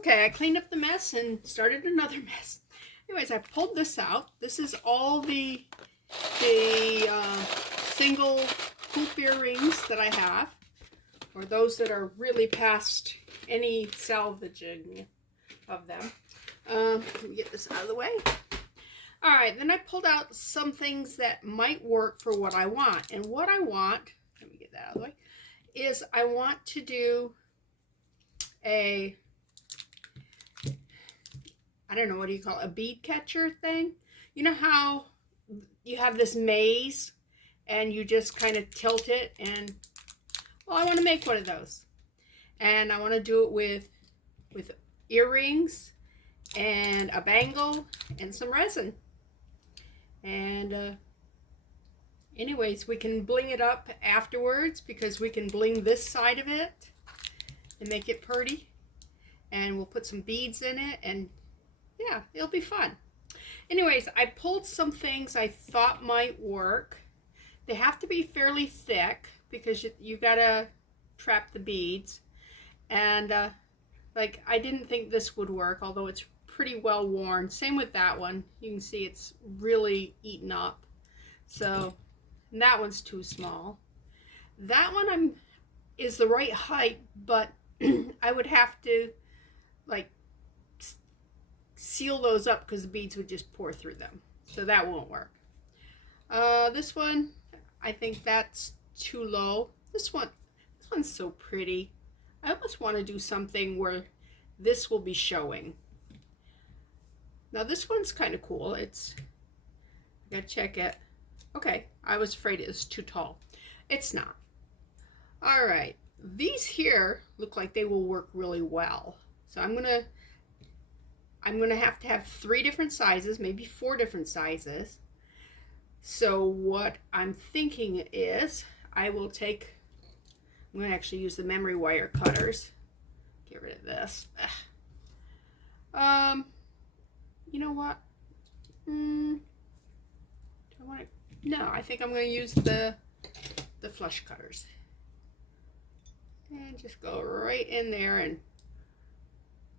Okay, I cleaned up the mess and started another mess. Anyways, I pulled this out. This is all the single hoop earrings that I have, or those that are really past any salvaging of them. Let me get this out of the way. All right, then I pulled out some things that might work for what I want. And what I want, let me get that out of the way, is I want to do a, I don't know, what do you call it, a bead catcher thing? You know how you have this maze and you just kind of tilt it, and, well, I want to make one of those. And I want to do it with earrings and a bangle and some resin. And anyways, we can bling it up afterwards, because we can bling this side of it and make it pretty. And we'll put some beads in it, and yeah, it'll be fun. Anyways, I pulled some things I thought might work. They have to be fairly thick, because you gotta trap the beads. And like, I didn't think this would work, although it's pretty well worn. Same with that one. You can see it's really eaten up. So that one's too small. That one is the right height, but I would have to like seal those up, because the beads would just pour through them. So that won't work. This one, I think that's too low. This one's so pretty. I almost want to do something where this will be showing. Now this one's kind of cool. I gotta check it. Okay, I was afraid it was too tall. It's not. All right, these here look like they will work really well. So I'm gonna have to have 3 different sizes, maybe 4 different sizes. So what I'm thinking is I'm gonna actually use the memory wire cutters. Get rid of this. You know what? Do I want to? No, I think I'm going to use the flush cutters. And just go right in there and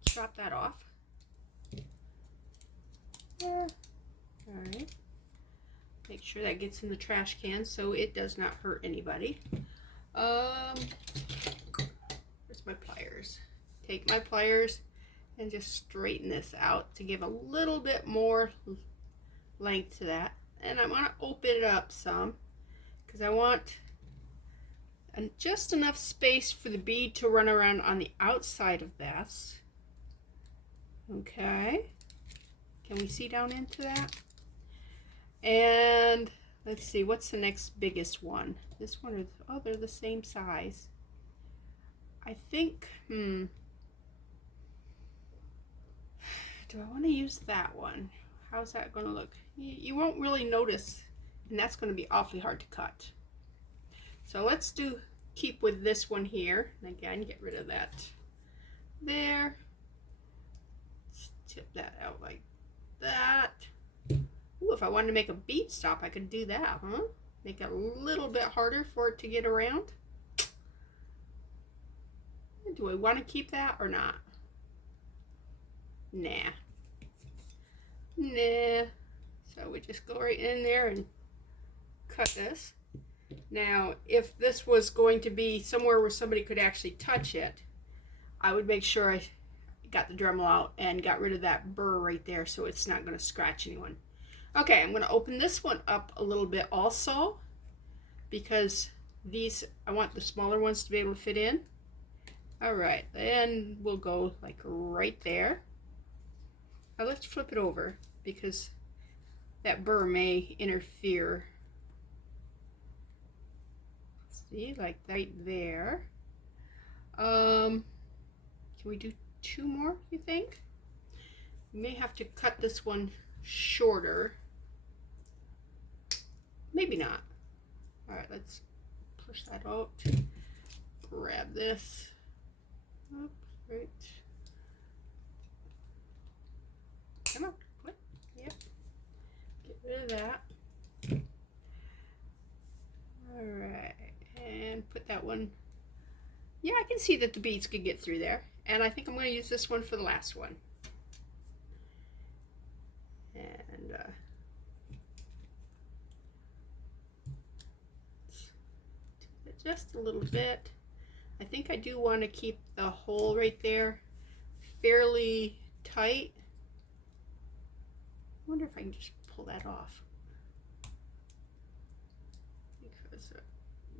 chop that off. All right. Make sure that gets in the trash can so it does not hurt anybody. Where's my pliers? Take my pliers and just straighten this out to give a little bit more length to that. And I want to open it up some, because I want just enough space for the bead to run around on the outside of this. Okay. Can we see down into that? And let's see, what's the next biggest one? This one, oh, they're the same size. I think, do I want to use that one? How's that going to look? You won't really notice, and that's going to be awfully hard to cut. So let's keep with this one here. And again, get rid of that there. Let's tip that out like that. Ooh, if I wanted to make a bead stop, I could do that, huh? Make it a little bit harder for it to get around. Do I want to keep that or not? Nah. Nah. So we just go right in there and cut this. Now, if this was going to be somewhere where somebody could actually touch it, I would make sure I got the Dremel out and got rid of that burr right there, so it's not going to scratch anyone. Okay, I'm going to open this one up a little bit also, because I want the smaller ones to be able to fit in. All right, then we'll go like right there. Now let's flip it over, because that burr may interfere. See, like right there. Can we do 2 more, you think? We may have to cut this one shorter. Maybe not. All right, let's push that out. Grab this. Oops, right. Come on, click. Yep. Get rid of that. All right, and put that one. Yeah, I can see that the beads could get through there. And I think I'm going to use this one for the last one. And just a little bit. I think I do want to keep the hole right there fairly tight. I wonder if I can just pull that off. Because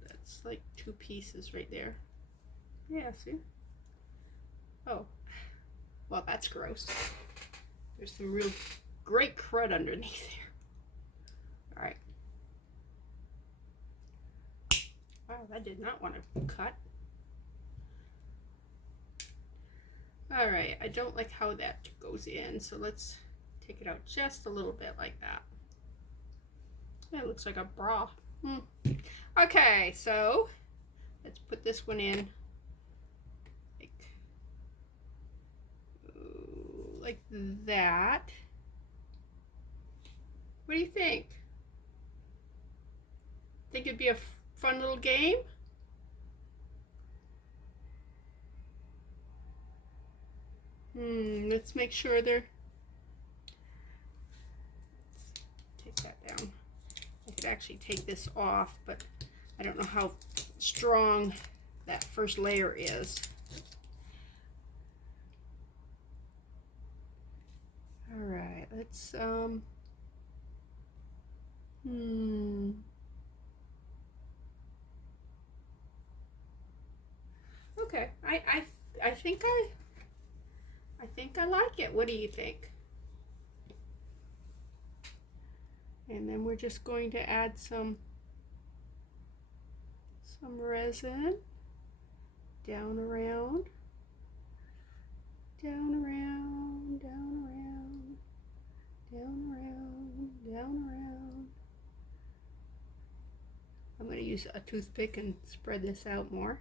that's like 2 pieces right there. Yeah, see? Oh, well, that's gross. There's some real great crud underneath there. All right. Wow, that did not want to cut. All right, I don't like how that goes in, so let's take it out just a little bit like that. It looks like a bra. Okay, so let's put this one in like that. What do you think? Think it'd be a fun little game? Let's make sure they're... Let's take that down. I could actually take this off, but I don't know how strong that first layer is. All right, let's Okay, I think I like it. What do you think? And then we're just going to add some resin down around, down around, down around, down around, down around. I'm going to use a toothpick and spread this out more.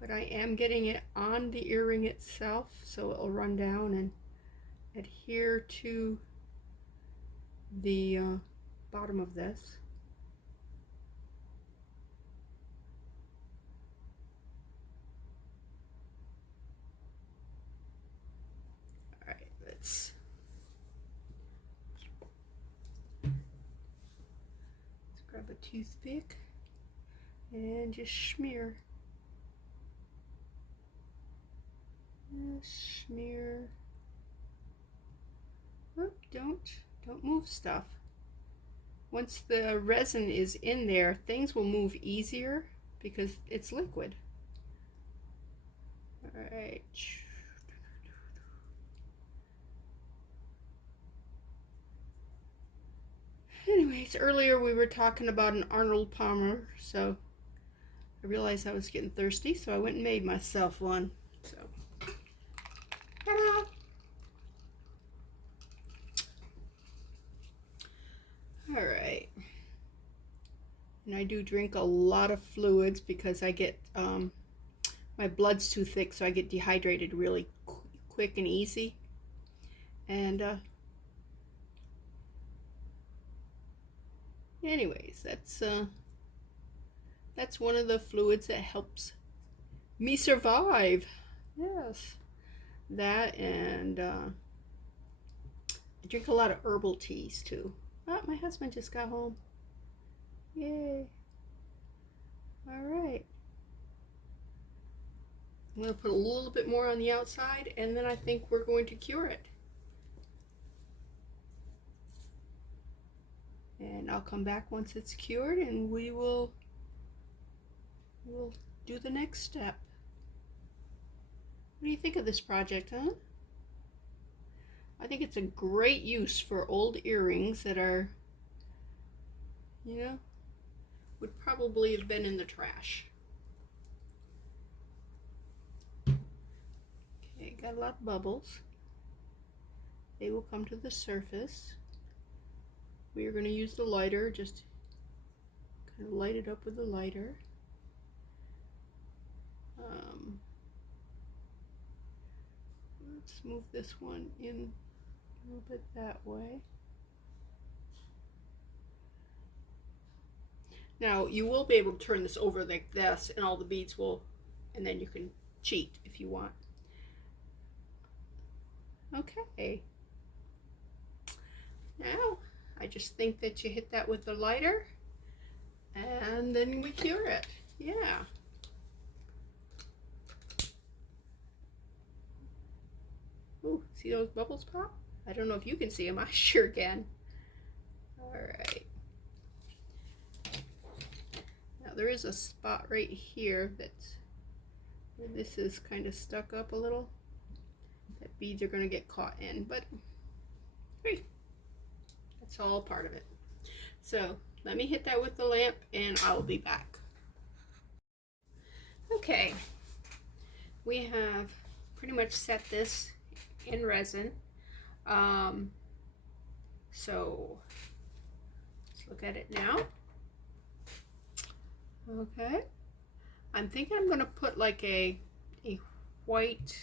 But I am getting it on the earring itself, so it'll run down and adhere to the bottom of this. All right, let's grab a toothpick and just smear. Smear. Oh, don't move stuff. Once the resin is in there, things will move easier because it's liquid. All right. Anyways, earlier we were talking about an Arnold Palmer, so I realized I was getting thirsty, so I went and made myself one. So, ta-da! All right. And I do drink a lot of fluids because I get, my blood's too thick, so I get dehydrated really quick and easy. And anyways, that's one of the fluids that helps me survive. Yes, that, and I drink a lot of herbal teas too. Oh, my husband just got home. Yay. All right. I'm going to put a little bit more on the outside, and then I think we're going to cure it. And I'll come back once it's cured, and we'll do the next step. What do you think of this project, huh? I think it's a great use for old earrings that are, you know, would probably have been in the trash. Okay, got a lot of bubbles. They will come to the surface. We are going to use the lighter, just kind of light it up with the lighter. Let's move this one in a little bit that way. Now you will be able to turn this over like this, and all the beads will and then you can cheat if you want. Okay. Now, I just think that you hit that with the lighter, and then we cure it. Yeah. Ooh, see those bubbles pop? I don't know if you can see them. I sure can. All right. Now there is a spot right here that's where this is kind of stuck up a little. That beads are going to get caught in, but hey, that's all part of it. So let me hit that with the lamp and I'll be back. Okay, we have pretty much set this in resin. So let's look at it now. Okay, I'm thinking I'm going to put like a white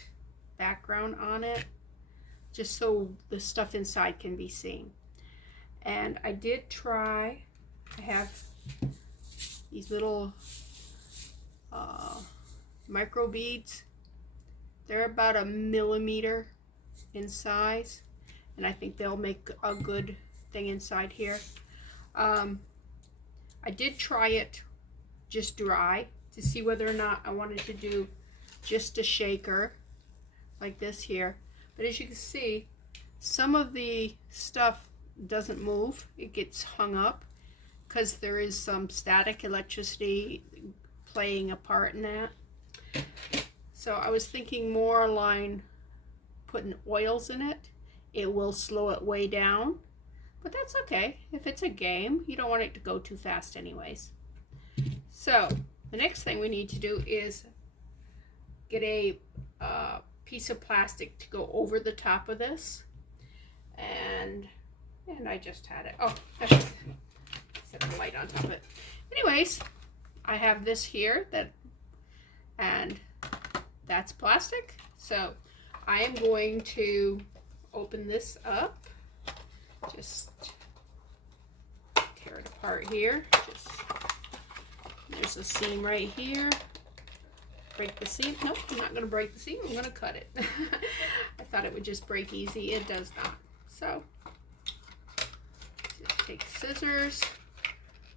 background on it, just so the stuff inside can be seen. And I did try, I have these little micro beads. They're about 1 millimeter in size, and I think they'll make a good thing inside here. I did try it just dry to see whether or not I wanted to do just a shaker like this here, but as you can see, some of the stuff doesn't move. It gets hung up because there is some static electricity playing a part in that. So I was thinking more along putting oils in it. It will slow it way down, but that's okay. If it's a game, you don't want it to go too fast anyways. So the next thing we need to do is get a piece of plastic to go over the top of this, and I just had it. Oh, I set the light on top of it. Anyways, I have this here and that's plastic. So I am going to open this up. Just tear it apart here. There's a seam right here. Break the seam. Nope, I'm not going to break the seam. I'm going to cut it. I thought it would just break easy. It does not. So just take scissors.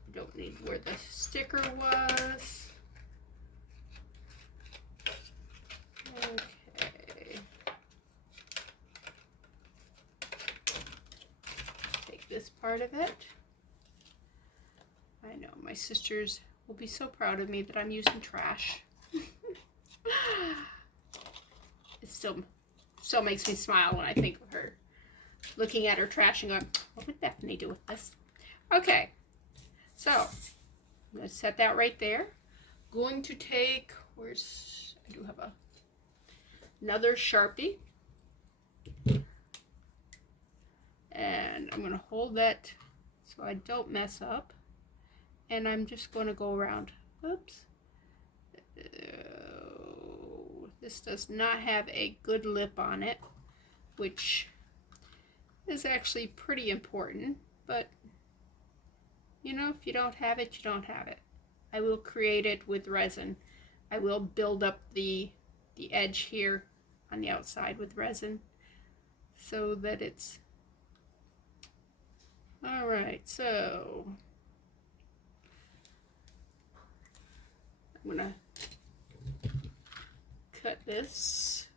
You don't need where the sticker was. Okay. Take this part of it. I know my sisters will be so proud of me that I'm using trash. It still makes me smile when I think of her looking at her trash and going, what would Bethany do with this? Okay, so I'm going to set that right there. Going to take, I do have another Sharpie, and I'm going to hold that so I don't mess up, and I'm just going to go around. Oops. This does not have a good lip on it, which is actually pretty important, but you know, if you don't have it, you don't have it. I will create it with resin. I will build up the edge here on the outside with resin so that it's all right. So I'm gonna cut this.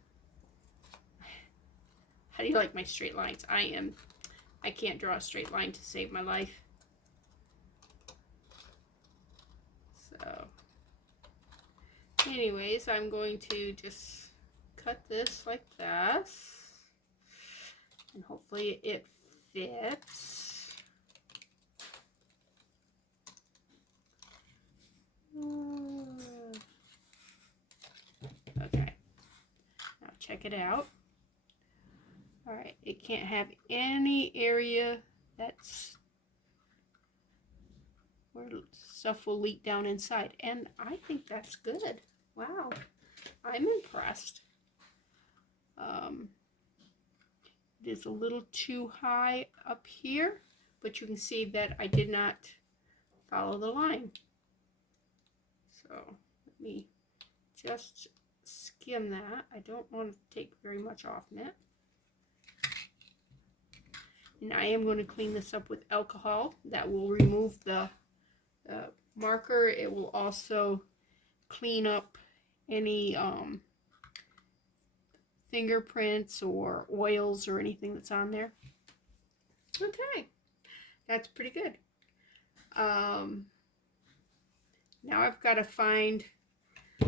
How do you like my straight lines? I can't draw a straight line to save my life. So anyways, I'm going to just cut this like this, and hopefully it fits. Okay, now check it out. All right, it can't have any area that's where stuff will leak down inside, and I think that's good. Wow, I'm impressed. It is a little too high up here, but you can see that I did not follow the line. So let me just skim that. I don't want to take very much off it. And I am going to clean this up with alcohol. That will remove the marker. It will also clean up any fingerprints or oils or anything that's on there. Okay, that's pretty good. Now I've got to find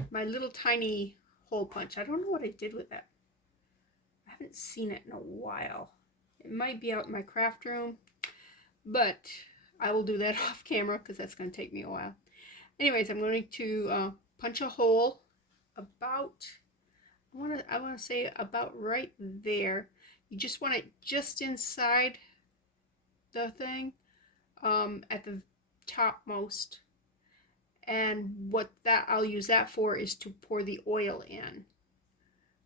my little tiny hole punch. I don't know what I did with that. I haven't seen it in a while. It might be out in my craft room, but I will do that off camera because that's going to take me a while. Anyways, I'm going to punch a hole about, I want to say about right there. You just want it just inside the thing, at the topmost. And what that I'll use that for is to pour the oil in.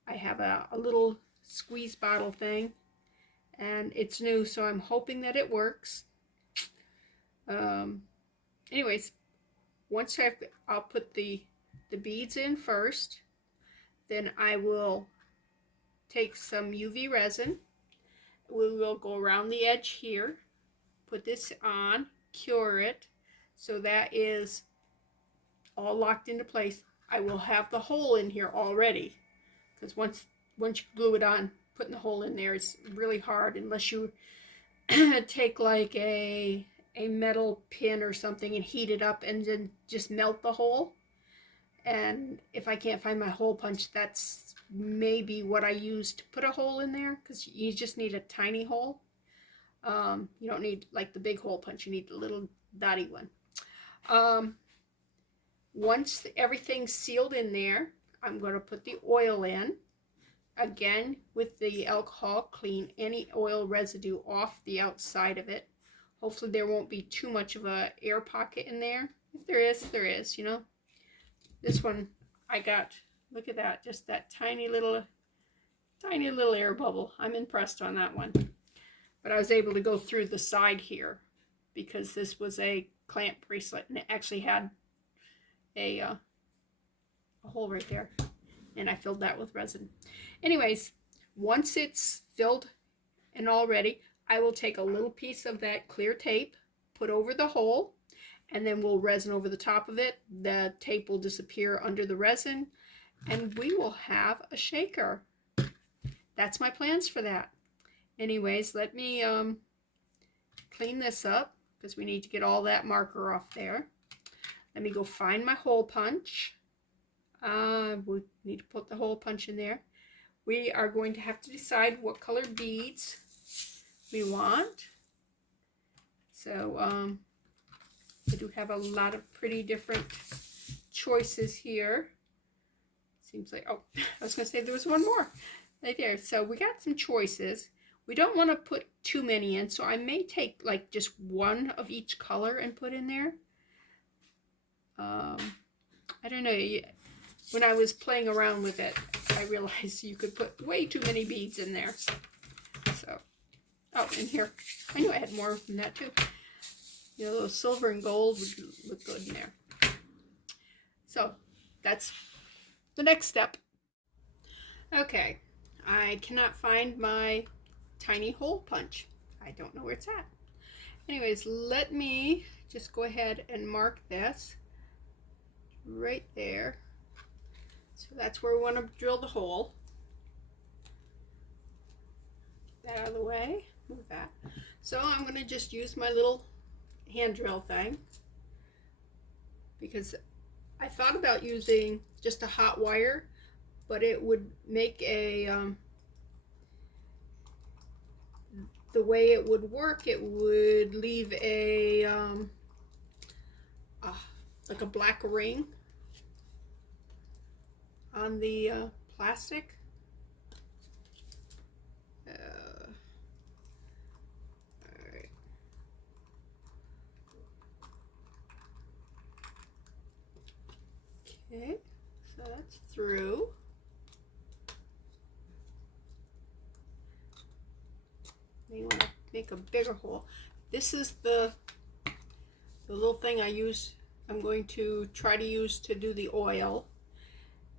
I have a little squeeze bottle thing, and it's new, so I'm hoping that it works. Anyways, once I'll put the beads in first. Then I will take some UV resin. We will go around the edge here, put this on, cure it, so that is all locked into place. I will have the hole in here already, because once you glue it on, putting the hole in there is really hard unless you take like a metal pin or something and heat it up and then just melt the hole. And if I can't find my hole punch, that's maybe what I use to put a hole in there, because you just need a tiny hole. You don't need like the big hole punch, you need the little dotty one. Once everything's sealed in there, I'm going to put the oil in. Again, with the alcohol, clean any oil residue off the outside of it. Hopefully there won't be too much of a air pocket in there. If there is, there is, you know. This one I got, look at that, just that tiny little air bubble. I'm impressed on that one. But I was able to go through the side here because this was a clamp bracelet, and it actually had a hole right there, and I filled that with resin. Anyways, once it's filled and all ready, I will take a little piece of that clear tape, put over the hole, and then we'll resin over the top of it. The tape will disappear under the resin, and we will have a shaker. That's my plans for that. Anyways, let me clean this up because we need to get all that marker off there. Let me go find my hole punch. We need to put the hole punch in there. We are going to have to decide what color beads we want. So I do have a lot of pretty different choices here. Seems like, oh, I was going to say there was one more right there. So we got some choices. We don't want to put too many in, so I may take like just one of each color and put in there. I don't know. When I was playing around with it, I realized you could put way too many beads in there. So, oh, in here. I knew I had more than that too. You know, a little silver and gold would look good in there. So, that's the next step. Okay, I cannot find my tiny hole punch. I don't know where it's at. Anyways, let me just go ahead and mark this right there. So that's where we want to drill the hole. Get that out of the way. Move that. So I'm going to just use my little hand drill thing, because I thought about using just a hot wire, but it would make a the way it would work, it would leave a like a black ring on the plastic. Alright. Okay, so that's through. You want to make a bigger hole. This is the little thing I use. I'm going to try to use to do the oil.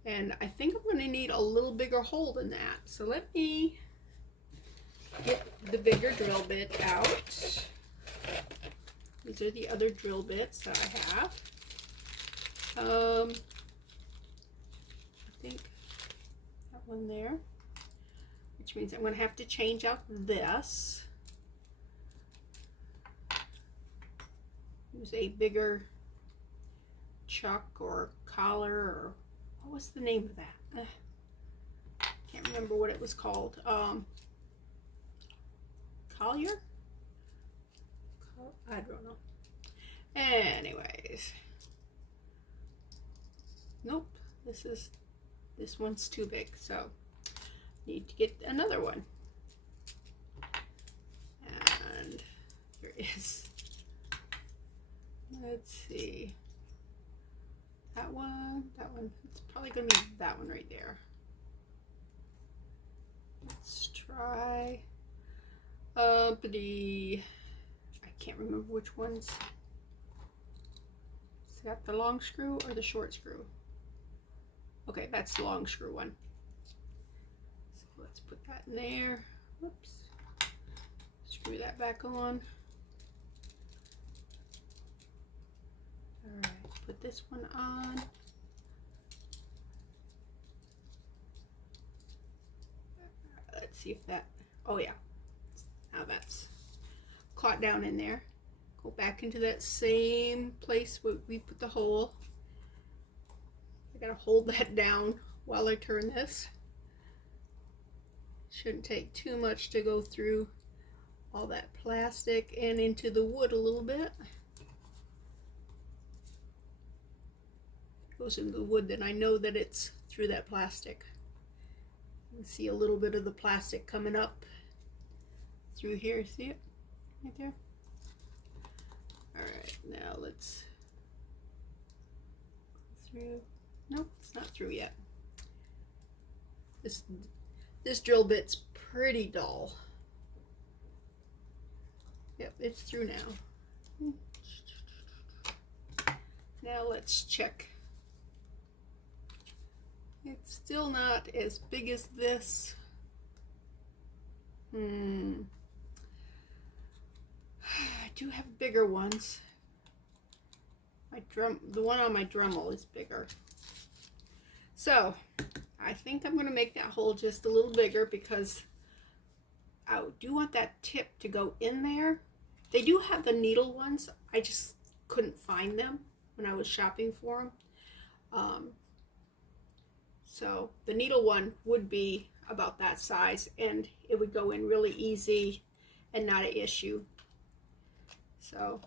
And I think I'm going to need a little bigger hole than that. So let me get the bigger drill bit out. These are the other drill bits that I have. I think that one there, which means I'm going to have to change out this. Use a bigger chuck or collar, or what was the name of that? Can't remember what it was called. Collier? I don't know. Anyways. Nope. This one's too big, so need to get another one. And there is. Let's see. That one. It's probably going to be that one right there. Let's try I can't remember which ones. Is that the long screw or the short screw? Okay, that's the long screw one. So let's put that in there. Whoops. Screw that back on. Alright, put this one on. Let's see if that, oh yeah, now that's caught down in there. Go back into that same place where we put the hole. I gotta hold that down while I turn this. Shouldn't take too much to go through all that plastic and into the wood a little bit. If it goes into the wood, then I know that it's through that plastic. You can see a little bit of the plastic coming up through here. See it? Right there? Alright, now let's go through. Nope, it's not through yet. This drill bit's pretty dull. Yep, it's through now. Now let's check. It's still not as big as this. I do have bigger ones. The one on my Dremel is bigger. So I think I'm going to make that hole just a little bigger because I do want that tip to go in there. They do have the needle ones. I just couldn't find them when I was shopping for them. So the needle one would be about that size and it would go in really easy and not an issue. So,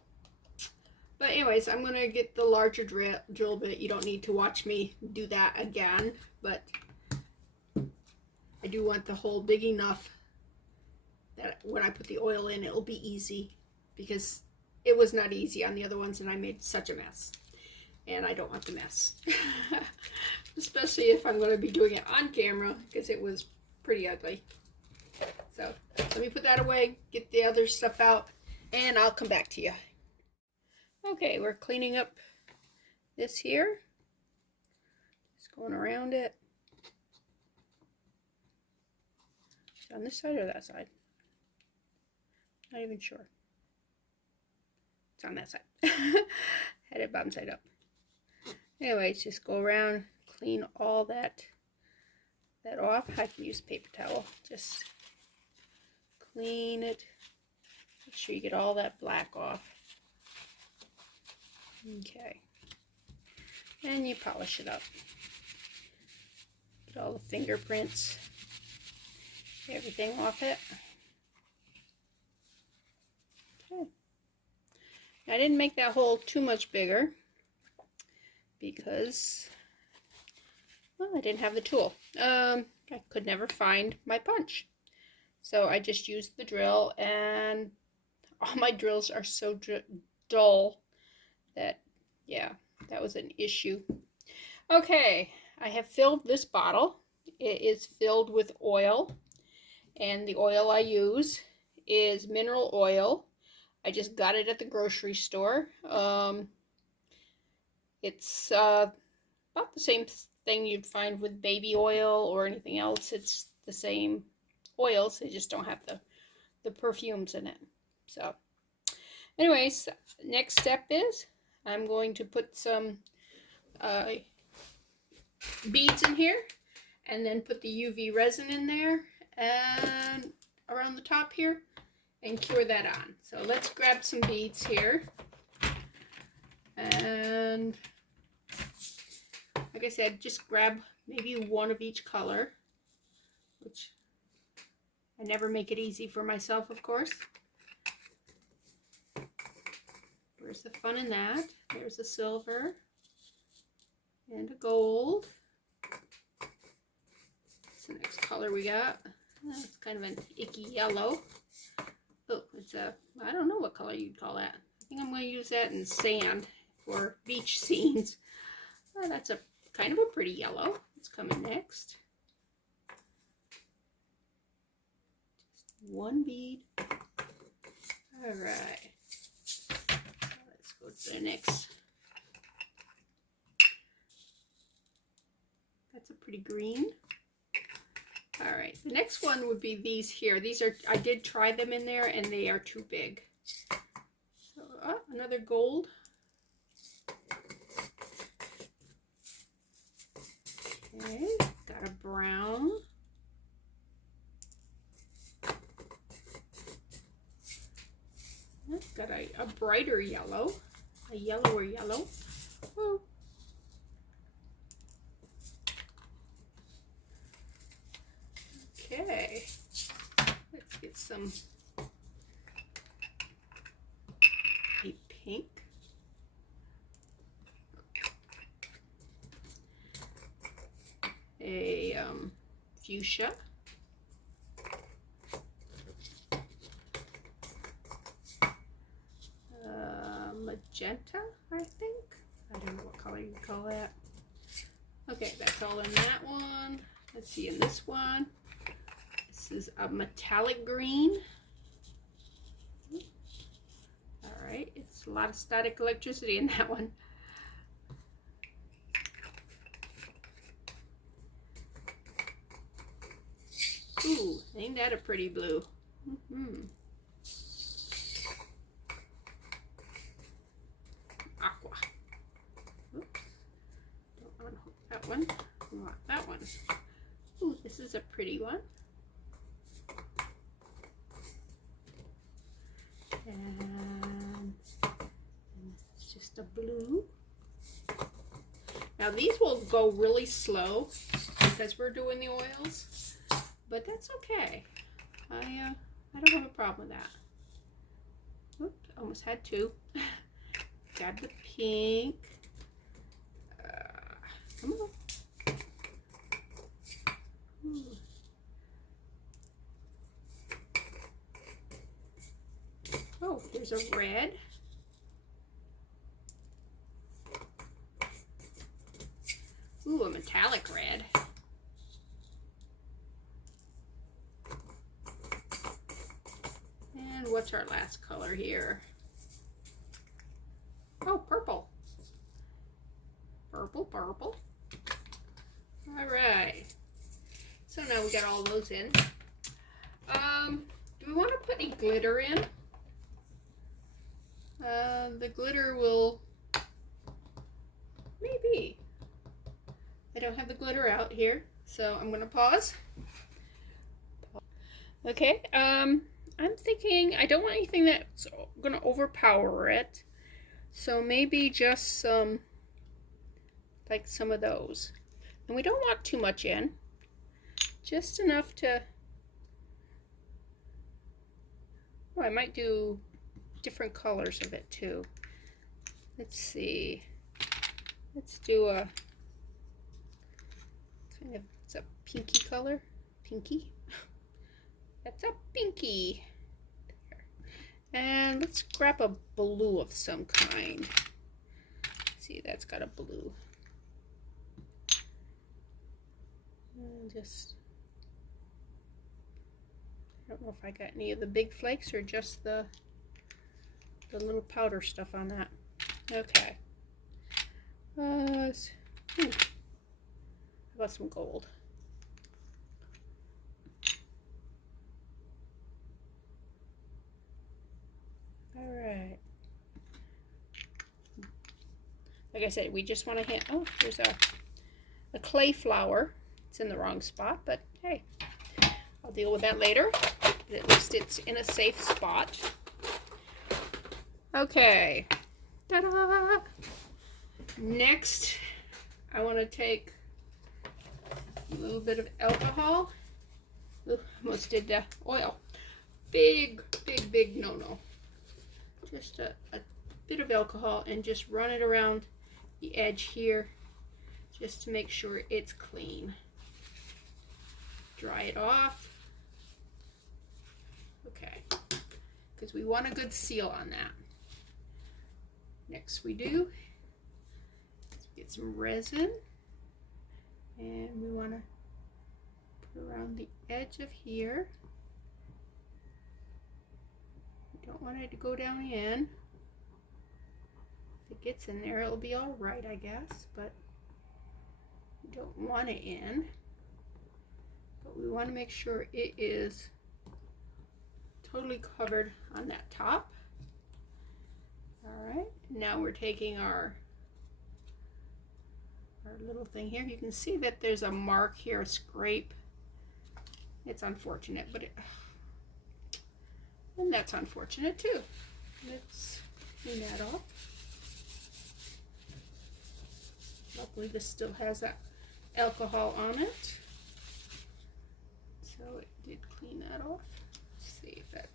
but anyways, I'm going to get the larger drill bit. You don't need to watch me do that again, but I do want the hole big enough that when I put the oil in, it'll be easy, because it was not easy on the other ones and I made such a mess. And I don't want the mess. Especially if I'm going to be doing it on camera, because it was pretty ugly. So let me put that away, get the other stuff out, and I'll come back to you. Okay, we're cleaning up this here. Just going around it. Is it on this side or that side? Not even sure. It's on that side. Had it bottom side up. Anyways, just go around, clean all that off. I can use a paper towel. Just clean it. Make sure you get all that black off. Okay. And you polish it up. Get all the fingerprints, everything off it. Okay. I didn't make that hole too much bigger because, well, I didn't have the tool. I could never find my punch. So I just used the drill, and all my drills are so dull that, yeah, that was an issue. Okay, I have filled this bottle. It is filled with oil, and the oil I use is mineral oil. I just got it at the grocery store. It's about the same thing you'd find with baby oil or anything else. It's the same oils, they just don't have the perfumes in it. So anyways, next step is I'm going to put some beads in here and then put the UV resin in there and around the top here and cure that on. So let's grab some beads here. And like I said, just grab maybe one of each color, which I never make it easy for myself, of course. Where's the fun in that? There's a silver and a gold. What's the next color we got? It's kind of an icky yellow. Oh, it's a, I don't know what color you'd call that. I think I'm going to use that in sand for beach scenes. Oh, that's a kind of a pretty yellow. It's coming next. Just one bead. All right. Let's go to the next. That's a pretty green. All right, the next one would be these here. These are, I did try them in there and they are too big. So another gold. Okay, got a brown. Got a brighter yellow, a yellower yellow. Oh. Okay, let's get some a pink. A fuchsia. Magenta, I think. I don't know what color you call that. Okay, that's all in that one. Let's see, in this one, this is a metallic green. All right, it's a lot of static electricity in that one. Ooh, ain't that a pretty blue? Aqua. Oops. Don't want that one. I want that one. Ooh, this is a pretty one. And this is just a blue. Now these will go really slow because we're doing the oils, but that's okay. I don't have a problem with that. Oops, almost had two. Grab the pink. Come on. Ooh. Oh, there's a red. Ooh, a metallic red. And what's our last color here? Oh, purple. Purple, purple. All right. So now we got all those in. Do we want to put any glitter in? The glitter will, maybe. I don't have the glitter out here, so I'm going to pause. Okay, I'm thinking I don't want anything that's going to overpower it. So maybe just some, like some of those. And we don't want too much in. Just enough to, oh, I might do different colors of it too. Let's see. Let's do a, kind of, it's a pinky color. Pinky. That's a pinky. And let's grab a blue of some kind. See, that's got a blue. And just, I don't know if I got any of the big flakes or just the little powder stuff on that. Okay. How about some gold? All right. Like I said, we just want to hit, oh, there's a clay flower. It's in the wrong spot, but hey, I'll deal with that later. At least it's in a safe spot. Okay. Ta-da! Next, I want to take a little bit of alcohol. Ooh, almost did the oil. Big no-no. Just a bit of alcohol and just run it around the edge here just to make sure it's clean. Dry it off. Okay, because we want a good seal on that. Next we do is get some resin, and we want to put around the edge of here. We don't want it to go down in. If it gets in there, it'll be all right, I guess, but we don't want it in. But we want to make sure it is totally covered on that top. All right, now we're taking our little thing here. You can see that there's a mark here, a scrape. It's unfortunate, but and that's unfortunate too. Let's clean that off. Luckily this still has that alcohol on it, so it did clean that off. Let's see if that.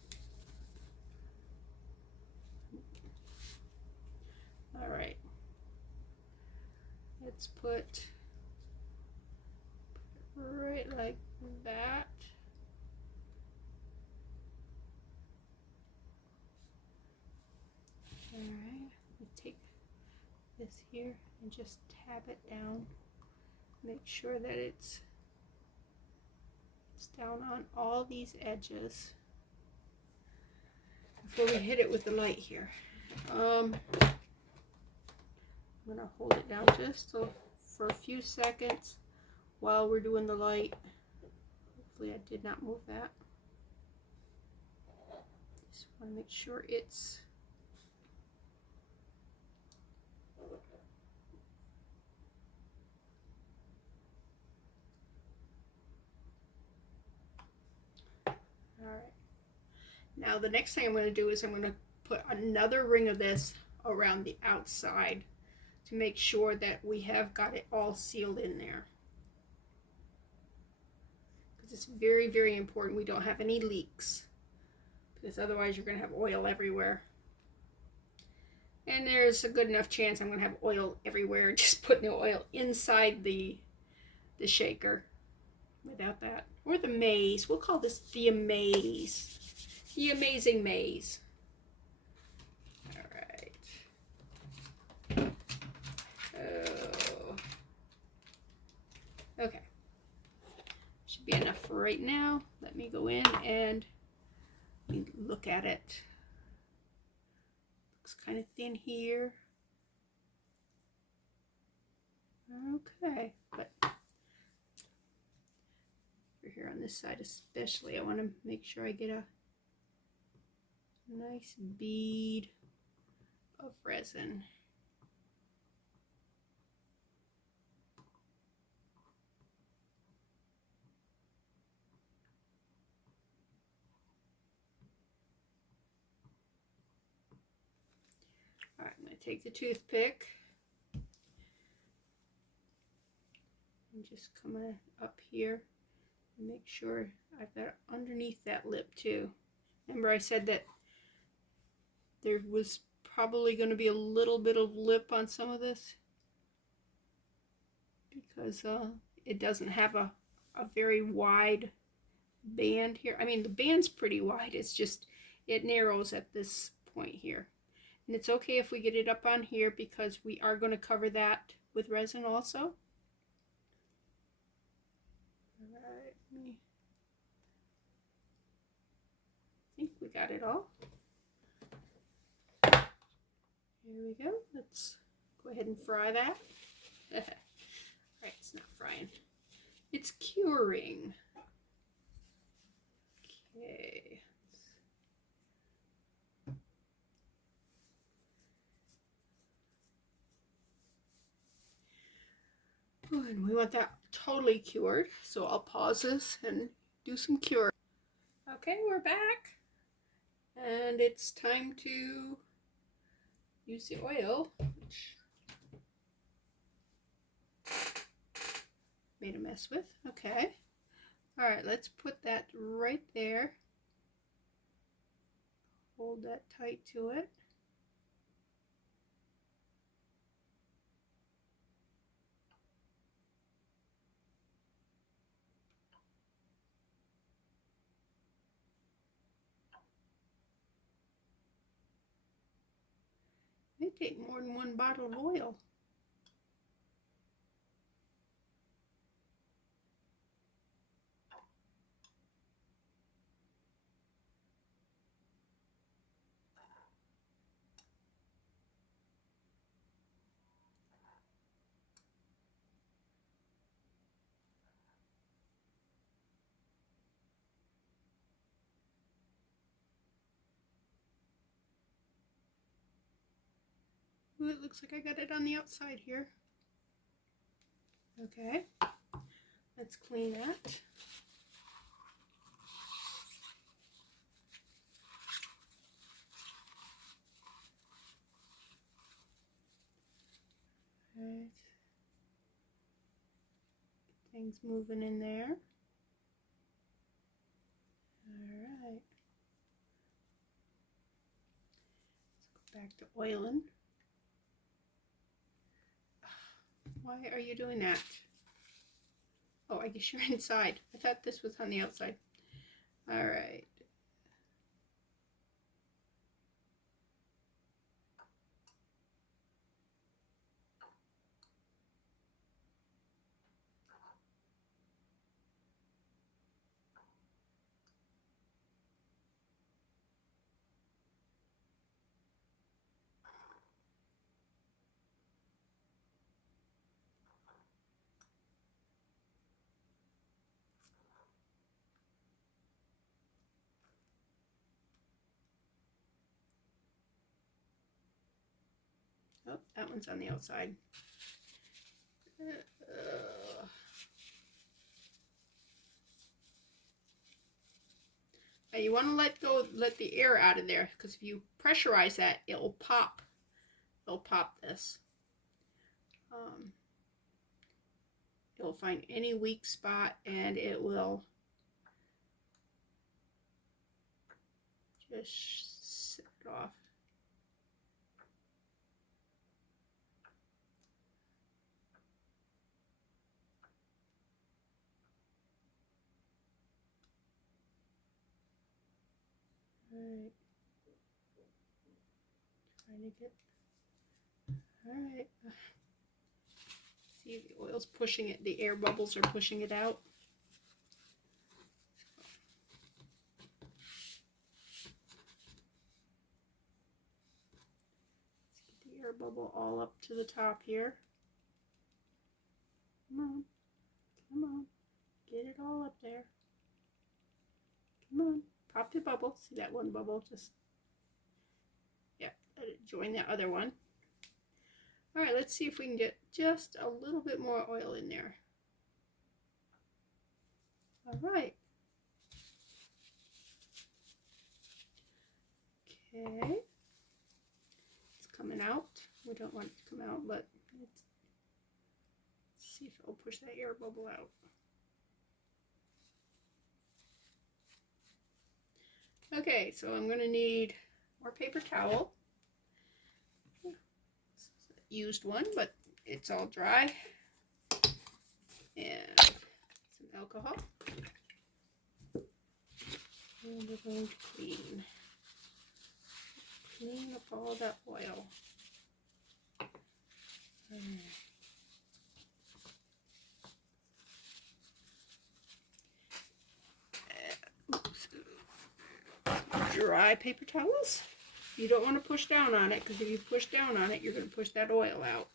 All right, let's put it right like that. All right, we take this here and just tap it down. Make sure that it's down on all these edges before we hit it with the light here. I'm gonna hold it down just for a few seconds while we're doing the light. Hopefully I did not move that. Just want to make sure it's all right. Now the next thing I'm going to do is I'm going to put another ring of this around the outside to make sure that we have got it all sealed in there. Because it's very important we don't have any leaks, because otherwise you're going to have oil everywhere. And there's a good enough chance I'm going to have oil everywhere just putting the oil inside the shaker without that. Or the maze. We'll call this the amaze. The amazing maze. Alright. Oh. Okay. Should be enough for right now. Let me go in and look at it. Looks kind of thin here. Okay, but over here on this side especially, I want to make sure I get a nice bead of resin. All right, I'm going to take the toothpick and just come up here and make sure I've got it underneath that lip too. Remember I said that there was probably going to be a little bit of lip on some of this because it doesn't have a very wide band here. I mean, the band's pretty wide, it's just it narrows at this point here. And it's okay if we get it up on here because we are going to cover that with resin also. All right, I think we got it all. Here we go. Let's go ahead and fry that. Alright, it's not frying. It's curing. Okay. And we want that totally cured, so I'll pause this and do some cure. Okay, we're back, and it's time to use the oil, which made a mess with. Okay, all right, let's put that right there. Hold that tight to it. May take more than one bottle of oil. Ooh, it looks like I got it on the outside here. Okay, let's clean that. Right. Things moving in there. All right. Let's go back to oiling. Why are you doing that? Oh, I guess you're inside. I thought this was on the outside. All right. Oh, that one's on the outside. Now you want to let the air out of there, because if you pressurize that, it'll pop. It'll pop this. It'll find any weak spot and it will just set it off. Alright. Trying to get. Alright. See, the oil's pushing it, the air bubbles are pushing it out. Let's get the air bubble all up to the top here. Come on. Come on. Get it all up there. Come on. Pop the bubble. See that one bubble? Just, yeah, let it join the other one. All right, let's see if we can get just a little bit more oil in there. All right. Okay. It's coming out. We don't want it to come out, but let's see if it'll push that air bubble out. Okay, so I'm going to need more paper towel. Used one, but it's all dry. And some alcohol. And we're going to clean up all that oil. Oops. Dry paper towels. You don't want to push down on it, because if you push down on it, you're going to push that oil out.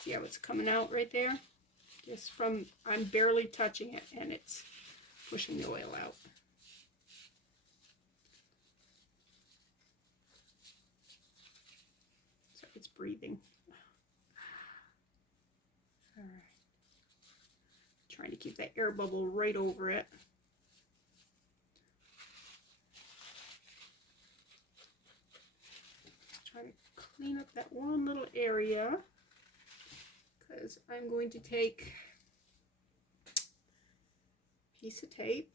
See how it's coming out right there? Just from, I'm barely touching it and it's pushing the oil out. So it's breathing. All right. Trying to keep that air bubble right over it. Just trying to clean up that one little area, because I'm going to take a piece of tape.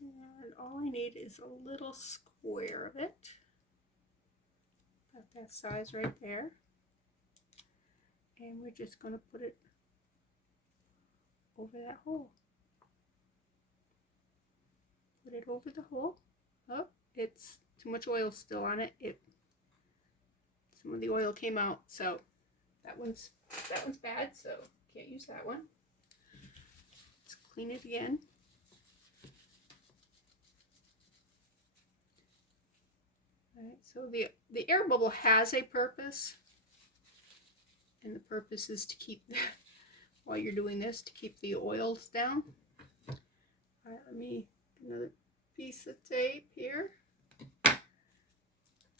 And all I need is a little square of it. About that size right there. And we're just going to put it over that hole. Put it over the hole. Oh, it's too much oil still on it. Some of the oil came out, so that one's bad, so can't use that one. Let's clean it again. Alright, so the air bubble has a purpose, and the purpose is to keep, while you're doing this, to keep the oils down. Alright, let me get another piece of tape here.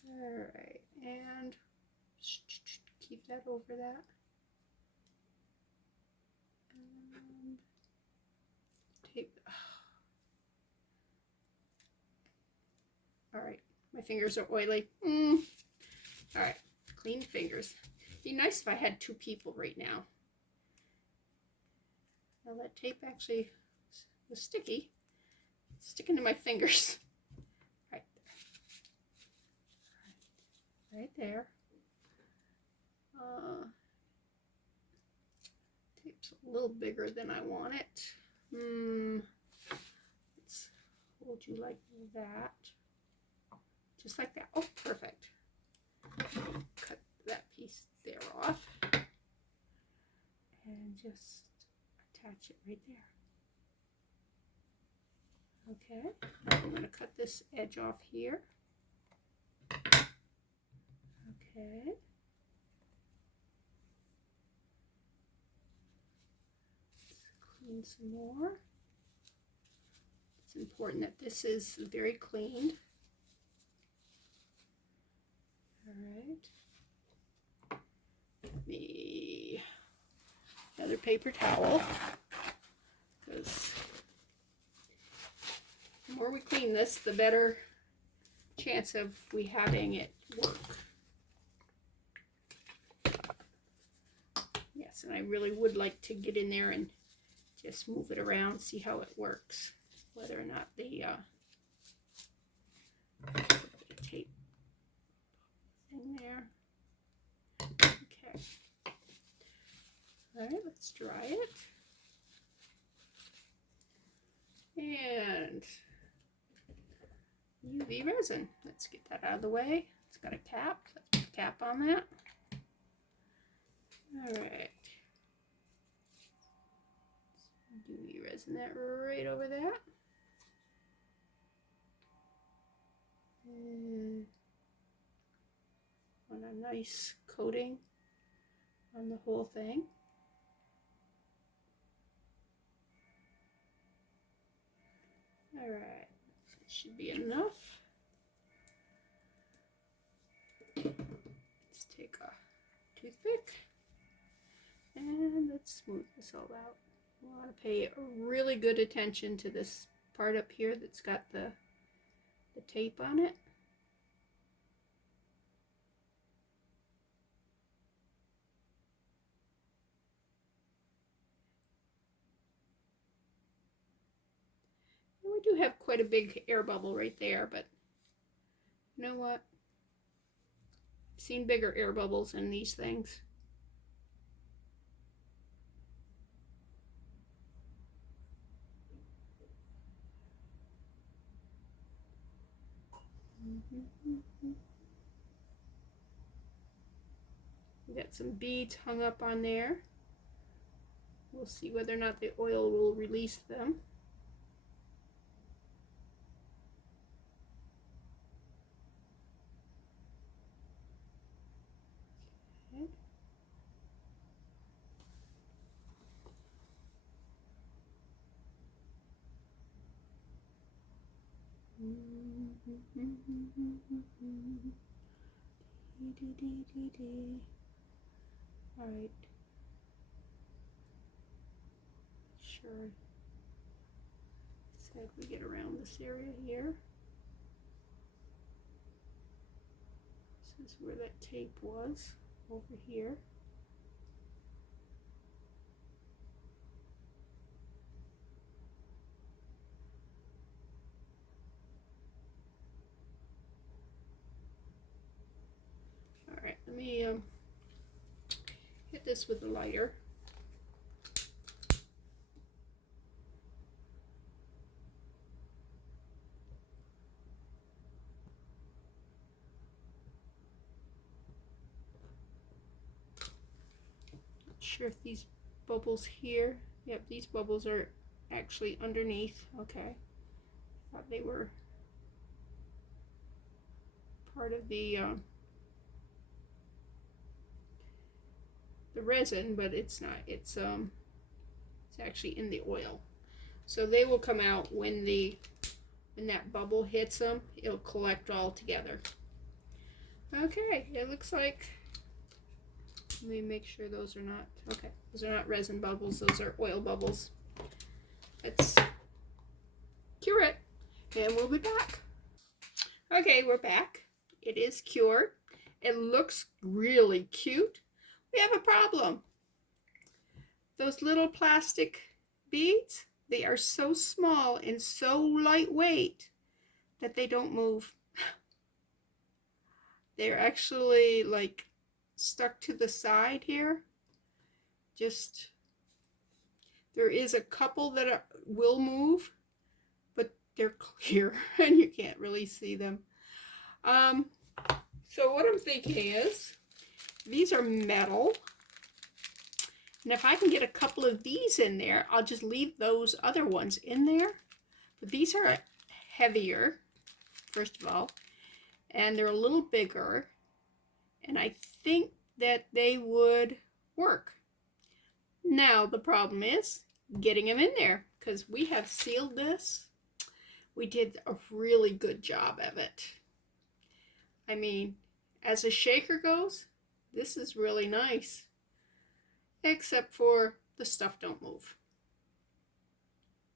Alright, and keep that over that. And tape. Alright. My fingers are oily. Alright, clean fingers. Be nice if I had two people right now. Now that tape actually was sticky. It's sticking to my fingers. Right there. Tape's a little bigger than I want it. Let's hold you like that. Just like that. Oh, perfect. Cut that piece there off and just attach it right there. Okay, I'm going to cut this edge off here. Okay. Let's clean some more. It's important that this is very cleaned. Alright, another paper towel, because the more we clean this, the better chance of we having it work. Yes, and I really would like to get in there and just move it around, see how it works, whether or not the tape in there. Okay. All right, let's dry it. And UV resin. Let's get that out of the way. It's got a cap. Let's put a cap on that. All right. UV resin that right over that. And want a nice coating on the whole thing. All right, so it should be enough. Let's take a toothpick and let's smooth this all out. We want to pay really good attention to this part up here that's got the tape on it. And we do have quite a big air bubble right there, but you know what? I've seen bigger air bubbles in these things. We got some beads hung up on there. We'll see whether or not the oil will release them. All right. Sure. Said we get around this area here. This is where that tape was, over here. All right, let me hit this with the lighter. Not sure if these bubbles here, yep, these bubbles are actually underneath. Okay, thought they were part of the resin, but it's not. It's actually in the oil. So they will come out when that bubble hits them. It'll collect all together. Okay, it looks like, let me make sure those are not, okay, those are not resin bubbles, those are oil bubbles. Let's cure it and we'll be back. Okay, we're back. It is cured. It looks really cute. We have a problem. Those little plastic beads, they are so small and so lightweight that they don't move. They're actually like stuck to the side here. Just, there is a couple that will move, but they're clear and you can't really see them. So what I'm thinking is, these are metal, and if I can get a couple of these in there, I'll just leave those other ones in there. But these are heavier, first of all, and they're a little bigger, and I think that they would work. Now the problem is getting them in there, because we have sealed this. We did a really good job of it. I mean, as a shaker goes, this is really nice, except for the stuff don't move.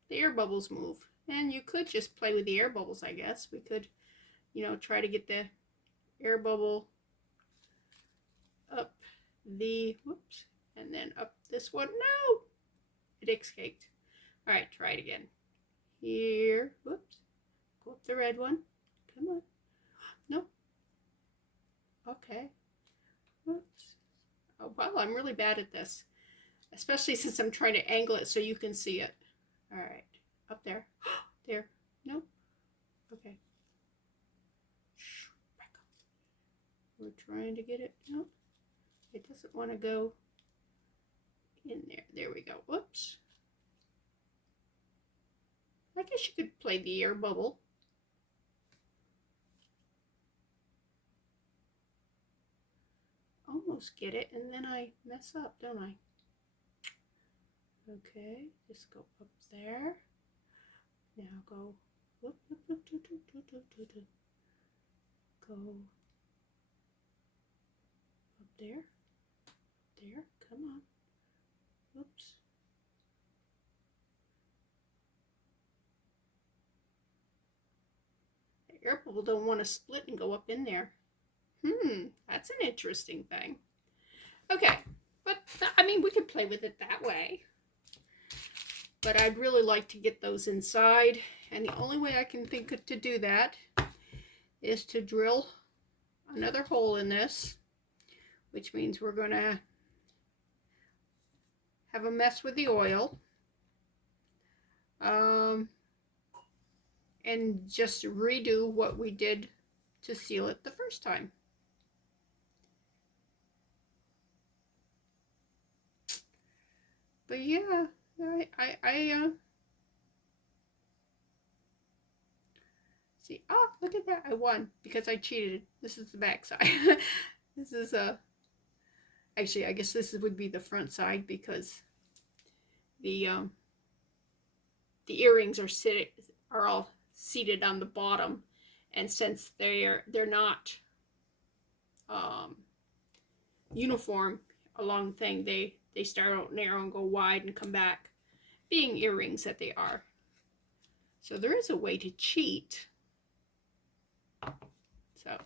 The air bubbles move, and you could just play with the air bubbles, I guess. We could, you know, try to get the air bubble up the, whoops, and then up this one. No, it escaped. All right, try it again. Here, whoops, go up the red one. Come on. No. Okay. Whoops. Oh, wow, I'm really bad at this, especially since I'm trying to angle it so you can see it. All right, up there. There. Nope. Okay. Back up. We're trying to get it. Nope. It doesn't want to go in there. There we go. Whoops. I guess you could play the air bubble. Almost get it, and then I mess up, don't I? Okay, just go up there. Now go whoop, whoop, whoop, whoop, whoop, whoop, whoop, whoop, whoop. Go up there. There, come on. Whoops. The air bubble don't want to split and go up in there. That's an interesting thing. Okay, but I mean, we could play with it that way. But I'd really like to get those inside, and the only way I can think of to do that is to drill another hole in this, which means we're going to have a mess with the oil, and just redo what we did to seal it the first time. But yeah, I see. Oh, look at that! I won because I cheated. This is the back side. This is actually, I guess this would be the front side, because the earrings are all seated on the bottom, And since they're not uniform along the thing, they start out narrow and go wide and come back, being earrings that they are. So there is a way to cheat. So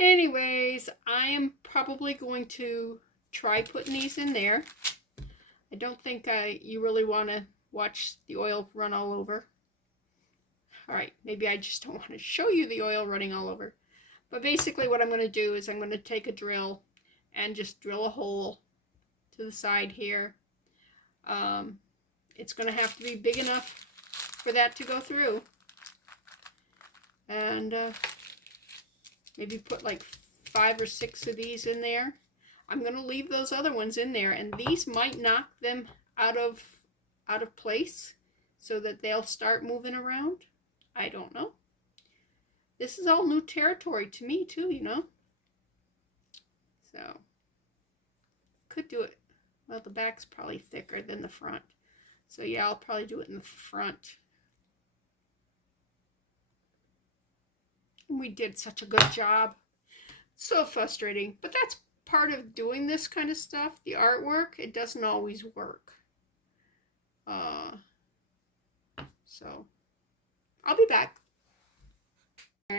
anyways, I am probably going to try putting these in there. I don't think you really want to watch the oil run all over. All right, maybe I just don't want to show you the oil running all over. But basically what I'm going to do is I'm going to take a drill and just drill a hole to the side here. It's going to have to be big enough for that to go through. And maybe put like 5 or 6 of these in there. I'm going to leave those other ones in there, and these might knock them out of place so that they'll start moving around. I don't know. This is all new territory to me too, you know. So could do it. Well, the back's probably thicker than the front. So yeah, I'll probably do it in the front. We did such a good job. So frustrating, but that's part of doing this kind of stuff. The artwork, it doesn't always work. So I'll be back. All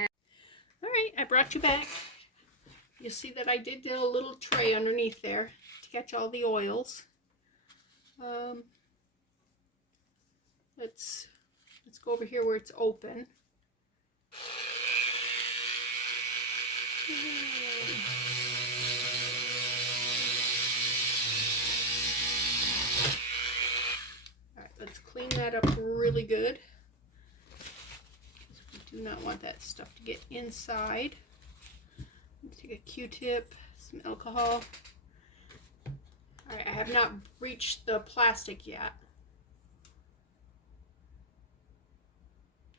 right, I brought you back. You'll see that I did a little tray underneath there to catch all the oils. Let's go over here where it's open. Alright, let's clean that up really good. We do not want that stuff to get inside. Take a Q-tip, some alcohol. Alright, I have not reached the plastic yet.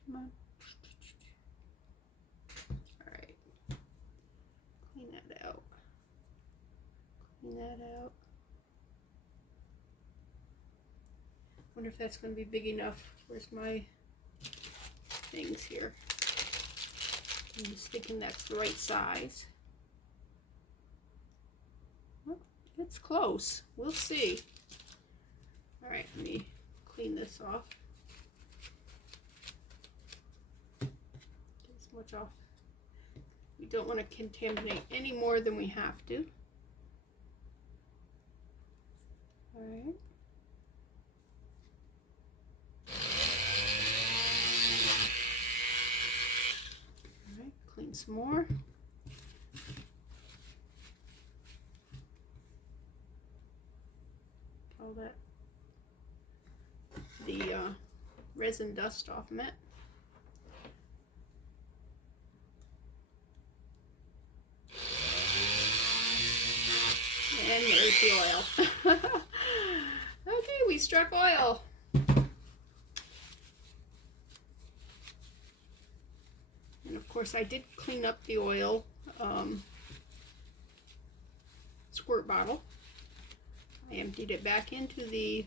Come on. Alright. Clean that out. Clean that out. Wonder if that's going to be big enough. Where's my things here? I'm just thinking that's the right size. Well, it's close. We'll see. All right, let me clean this off. Get as much off. We don't want to contaminate any more than we have to. All right. Clean some more. All that, the resin dust off of it. And there's the oil. Okay, we struck oil. And of course I did clean up the oil squirt bottle. I emptied it back into the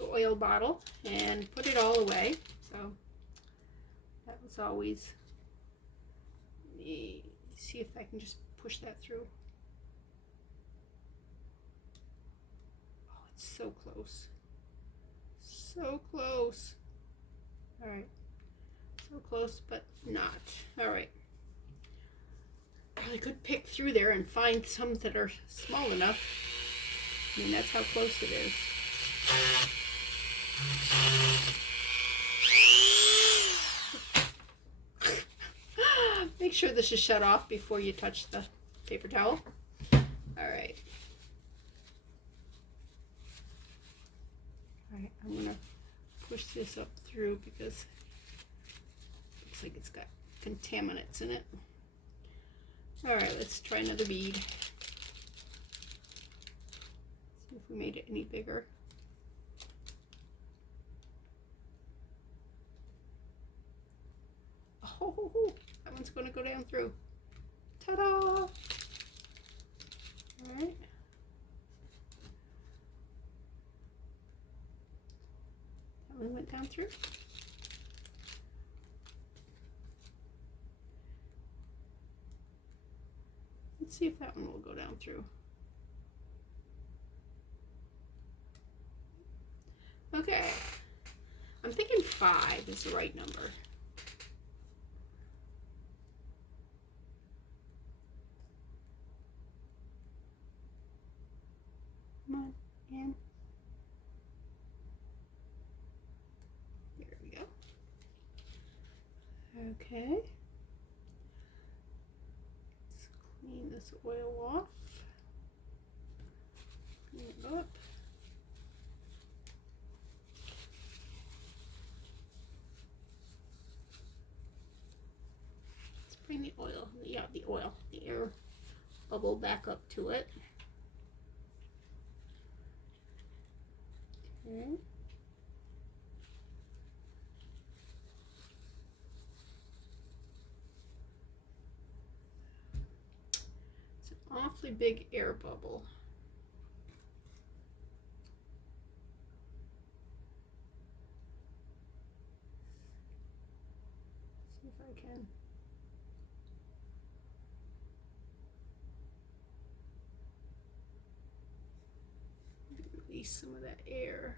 oil bottle and put it all away. So that was always, let me see if I can just push that through. Oh, it's so close. So close. All right. So close, but not. All right. Probably could pick through there and find some that are small enough. I mean, that's how close it is. Make sure this is shut off before you touch the paper towel. All right. All right, I'm gonna push this up through because it looks like it's got contaminants in it. All right, let's try another bead. See if we made it any bigger. Oh, that one's going to go down through. Ta-da! All right. That one went down through. Let's see if that one will go down through. Okay. I'm thinking 5 is the right number. Come on, in. There we go. Okay. Let's clean this oil off. Clean it up. Let's bring the oil, the air bubble back up to it. Okay. It's an awfully big air bubble. See if I can. Release some of that air.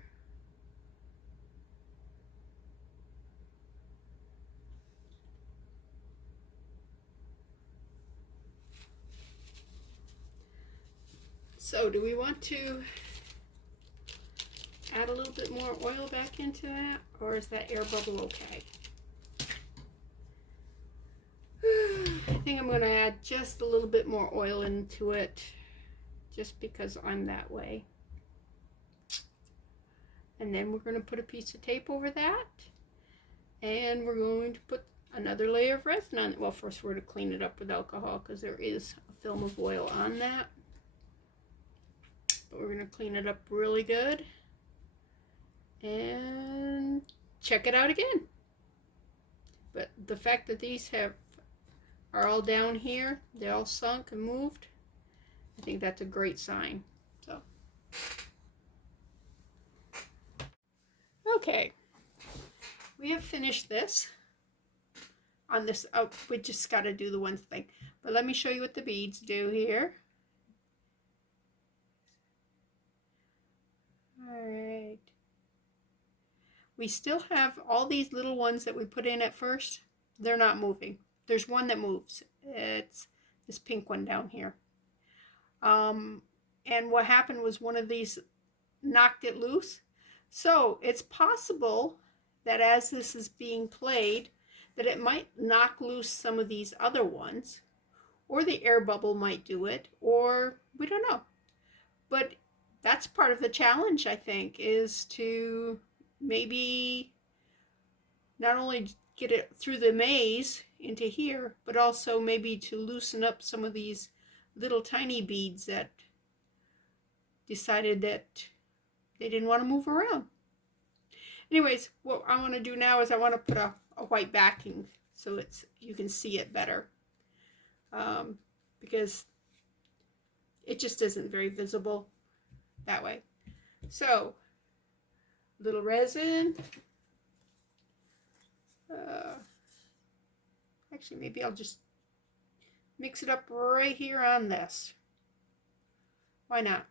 So do we want to add a little bit more oil back into that, or is that air bubble okay? I think I'm going to add just a little bit more oil into it, just because I'm that way. And then we're going to put a piece of tape over that, and we're going to put another layer of resin on it. Well, first we're going to clean it up with alcohol because there is a film of oil on that. But we're going to clean it up really good and check it out again. But the fact that these are all down here, they're all sunk and moved, I think that's a great sign. So, okay, we have finished this. On this, oh, we just got to do the one thing. But let me show you what the beads do here. Alright. We still have all these little ones that we put in at first. They're not moving. There's one that moves. It's this pink one down here. And what happened was one of these knocked it loose. So it's possible that as this is being played, that it might knock loose some of these other ones, or the air bubble might do it, or we don't know. But that's part of the challenge, I think, is to maybe not only get it through the maze into here, but also maybe to loosen up some of these little tiny beads that decided that they didn't want to move around. Anyways, what I want to do now is I want to put a white backing so you can see it better, because it just isn't very visible that way. So, little resin. Actually, maybe I'll just mix it up right here on this. Why not?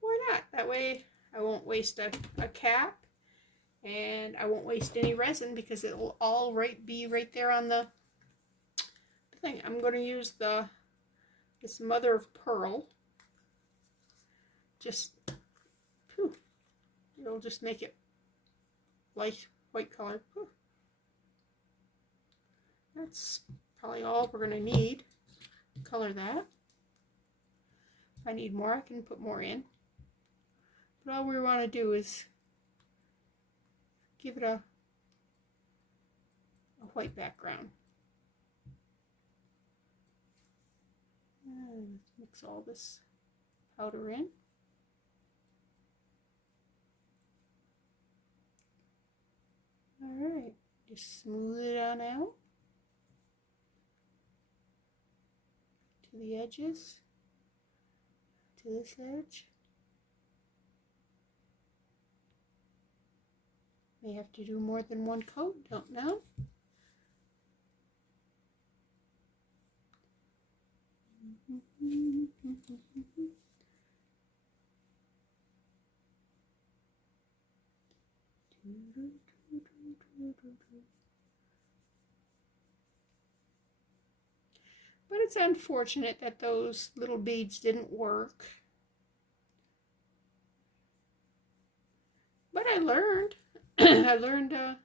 Why not? That way I won't waste a cap, and I won't waste any resin because it will all be right there on the thing. I'm going to use this mother of pearl. Just, whew, it'll just make it light white color. Whew. That's probably all we're going to need. Color that. If I need more, I can put more in. But all we want to do is give it a white background. And mix all this powder in. Alright, just smooth it on out to the edges, to this edge. May have to do more than one coat, don't know. But it's unfortunate that those little beads didn't work. But I learned. I learned I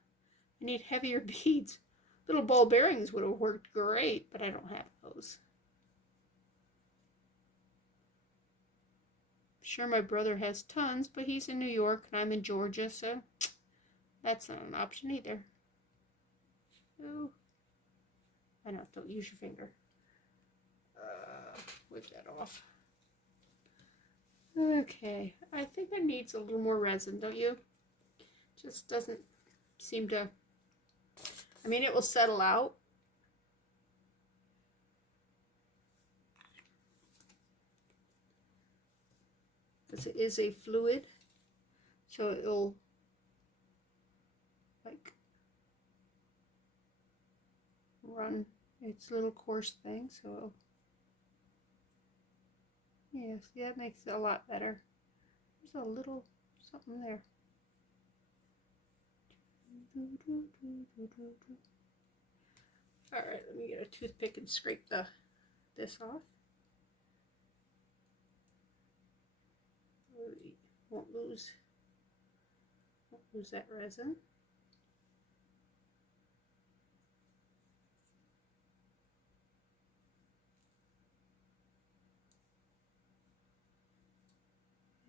need heavier beads. Little ball bearings would have worked great, but I don't have those. Sure, my brother has tons, but he's in New York and I'm in Georgia, so that's not an option either. Oh, I know, don't use your finger. Whip that off. Okay, I think it needs a little more resin, don't you? Just doesn't seem to, I mean, it will settle out. Because it is a fluid, so it'll like run its little coarse thing, so it'll, yeah, see, that makes it a lot better. There's a little something there. All right, let me get a toothpick and scrape this off. Won't lose that resin.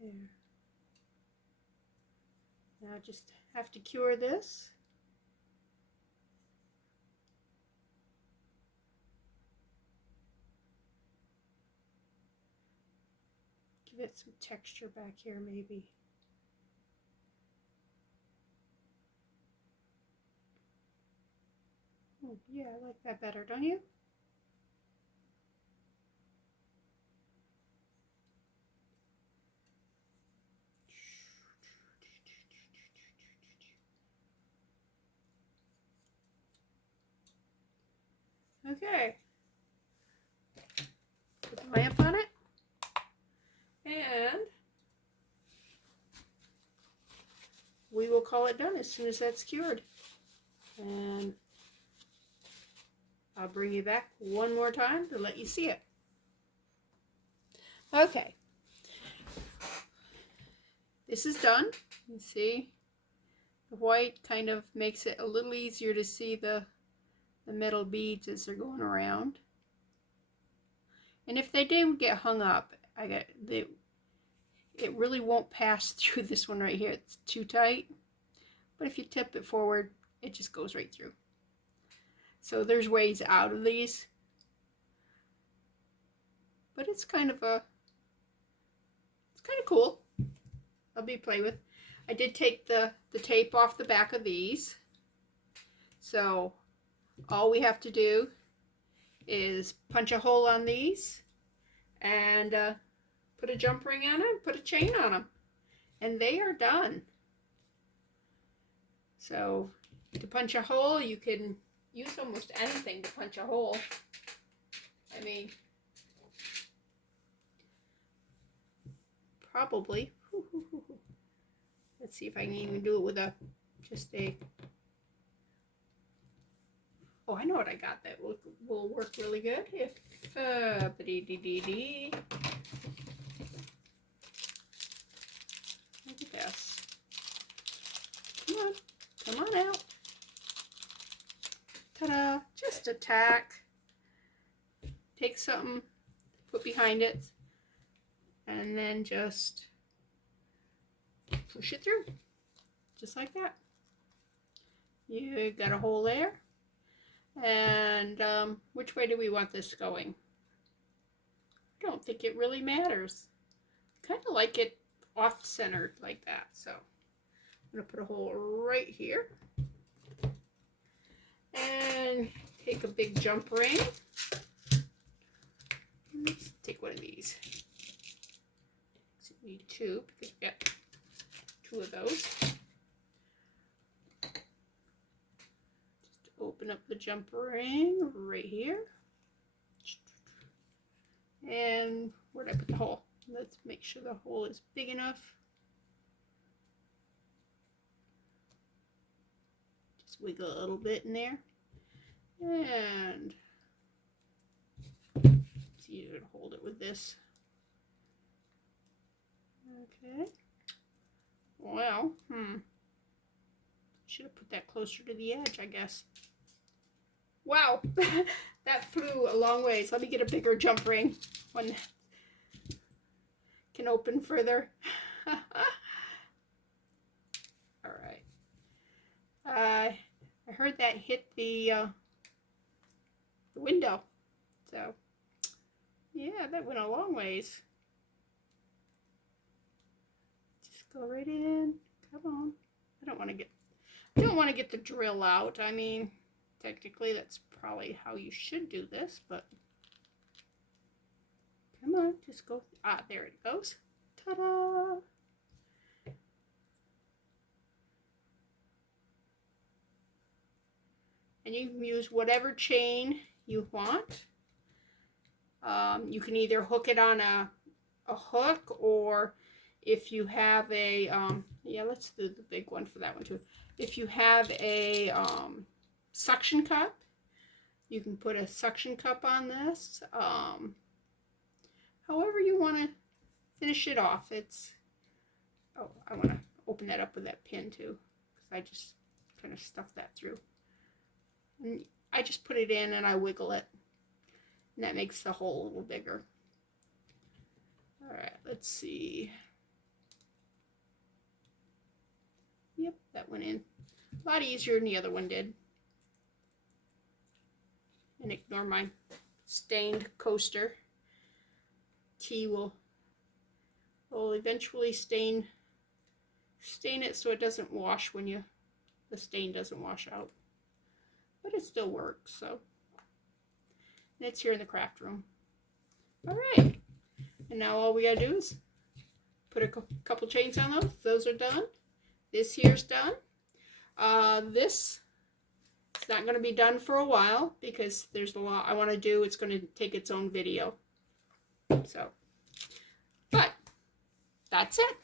There. Now I just have to cure this. Give it some texture back here, maybe. Oh, yeah, I like that better, don't you? Okay. Put the lamp on it. And we will call it done as soon as that's cured. And I'll bring you back one more time to let you see it. Okay. This is done. You see, the white kind of makes it a little easier to see the metal beads as they're going around. And if they do get hung up, it really won't pass through this one right here. It's too tight. But if you tip it forward, it just goes right through. So there's ways out of these. But it's kind of cool. I'll be playing with. I did take the tape off the back of these. So all we have to do is punch a hole on these and put a jump ring on them, put a chain on them, and they are done. So to punch a hole, you can use almost anything to punch a hole. I mean, probably. Let's see if I can even do it with just a, oh, I know what I got that will work really good. If, look at this. Come on out. Ta-da, just a tack. Take something, put behind it, and then just push it through, just like that. You got a hole there. And which way do we want this going? I don't think it really matters. Kind of like it off-centered like that. So I'm going to put a hole right here. And take a big jump ring. Let's take one of these. So we need two because we got two of those. Just open up the jump ring right here. And where did I put the hole? Let's make sure the hole is big enough. Just wiggle a little bit in there. And it's easier to hold it with this. Okay. Well, should have put that closer to the edge, I guess. Wow, that flew a long ways. Let me get a bigger jump ring. One can open further. All right. I heard that hit the window. So, yeah, that went a long ways. Just go right in. Come on. I don't want to get the drill out. I mean, technically that's probably how you should do this, but come on, just go. Ah, there it goes. Ta-da! And you can use whatever chain you want. You can either hook it on a hook, or if you have a, yeah, let's do the big one for that one too. If you have a suction cup, you can put a suction cup on this. However you want to finish it off. It's, oh, I want to open that up with that pin too, because I just kind of stuffed that through. And I just put it in and I wiggle it, and that makes the hole a little bigger. All right, let's see. Yep, that went in. A lot easier than the other one did. And ignore my stained coaster. Tea will eventually stain it so it doesn't wash when the stain doesn't wash out. But it still works, so. And it's here in the craft room. All right. And now all we gotta do is put a couple chains on those. Those are done. This here's done. This is not gonna be done for a while because there's a lot I wanna do. It's gonna take its own video. So, but that's it.